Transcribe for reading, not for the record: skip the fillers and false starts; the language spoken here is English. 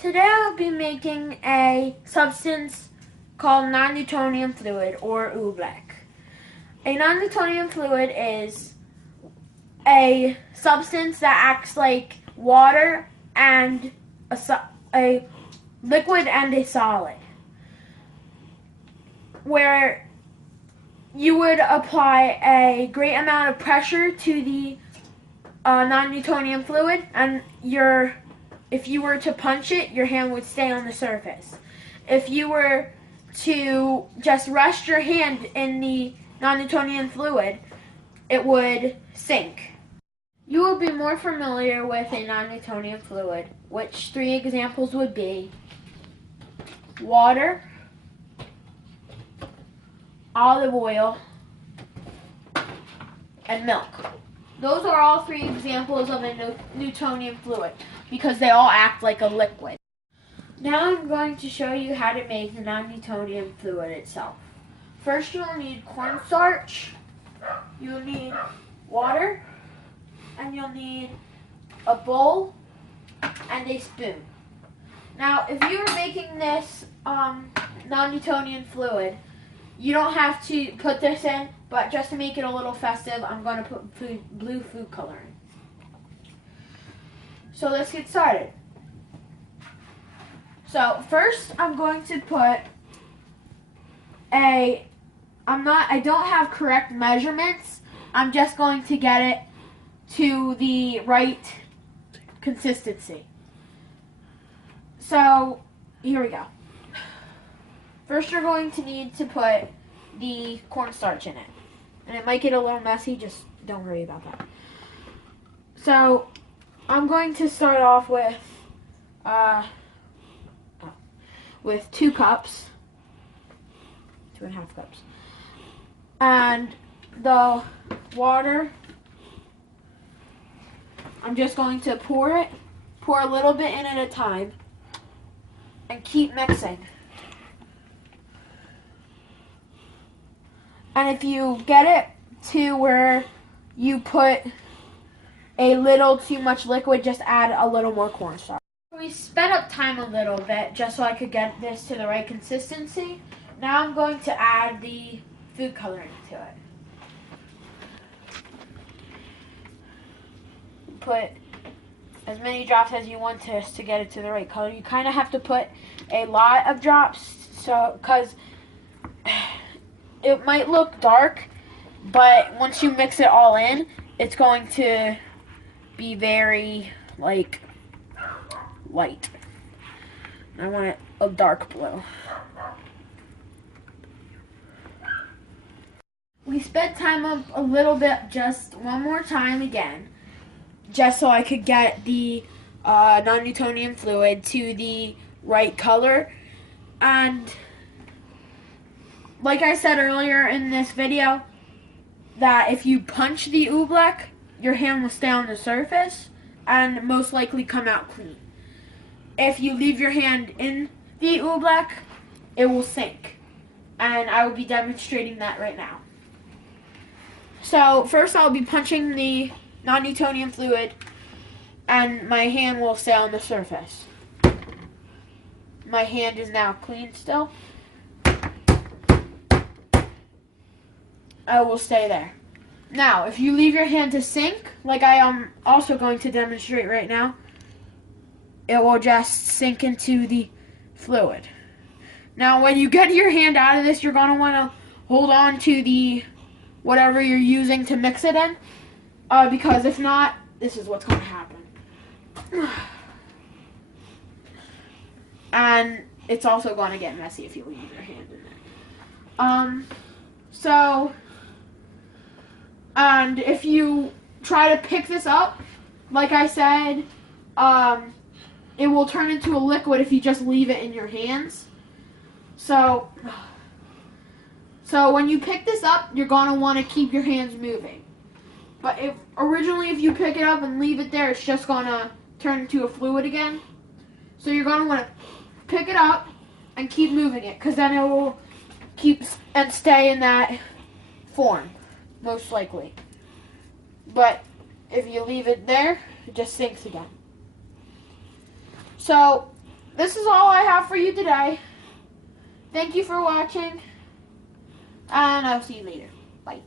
Today I'll be making a substance called non-Newtonian fluid, or oobleck. A non-Newtonian fluid is a substance that acts like water and a liquid and a solid, where you would apply a great amount of pressure to the non-Newtonian fluid, and if you were to punch it, your hand would stay on the surface. If you were to just rest your hand in the non-Newtonian fluid, it would sink. You will be more familiar with a non-Newtonian fluid, which 3 examples would be water, olive oil, and milk. Those are all 3 examples of a Newtonian fluid because they all act like a liquid. Now I'm going to show you how to make the non-Newtonian fluid itself. First, you'll need cornstarch, you'll need water, and you'll need a bowl and a spoon. Now, if you were making this non-Newtonian fluid, you don't have to put this in, but just to make it a little festive, I'm going to put blue food coloring. So let's get started. So first I'm going to put I don't have correct measurements. I'm just going to get it to the right consistency. So here we go. First you're going to need to put the cornstarch in it. And it might get a little messy, just don't worry about that. So I'm going to start off with 2 cups, 2.5 cups. And the water, I'm just going to pour a little bit in at a time, and keep mixing. And if you get it to where you put a little too much liquid, just add a little more cornstarch. We sped up time a little bit just so I could get this to the right consistency. Now I'm going to add the food coloring to it. Put as many drops as you want to get it to the right color. You kind of have to put a lot of drops, because it might look dark, but once you mix it all in, it's going to be very light. I want it a dark blue. We sped time up a little bit, just one more time again, just so I could get the non-Newtonian fluid to the right color. And like I said earlier in this video, that if you punch the oobleck, your hand will stay on the surface and most likely come out clean. If you leave your hand in the oobleck, it will sink. And I will be demonstrating that right now. So first I'll be punching the non-Newtonian fluid, and my hand will stay on the surface. My hand is now clean still. I will stay there. Now, if you leave your hand to sink, like I am also going to demonstrate right now, it will just sink into the fluid. Now, when you get your hand out of this, you're going to want to hold on to the whatever you're using to mix it in, because if not, this is what's going to happen. And it's also going to get messy if you leave your hand in there. And if you try to pick this up, like I said, it will turn into a liquid if you just leave it in your hands. So when you pick this up, you're going to want to keep your hands moving. But if you pick it up and leave it there, it's just going to turn into a fluid again. So you're going to want to pick it up and keep moving it, because then it will keep and stay in that form, most likely. But if you leave it there, it just sinks again. So this is all I have for you today. Thank you for watching, and I'll see you later. Bye.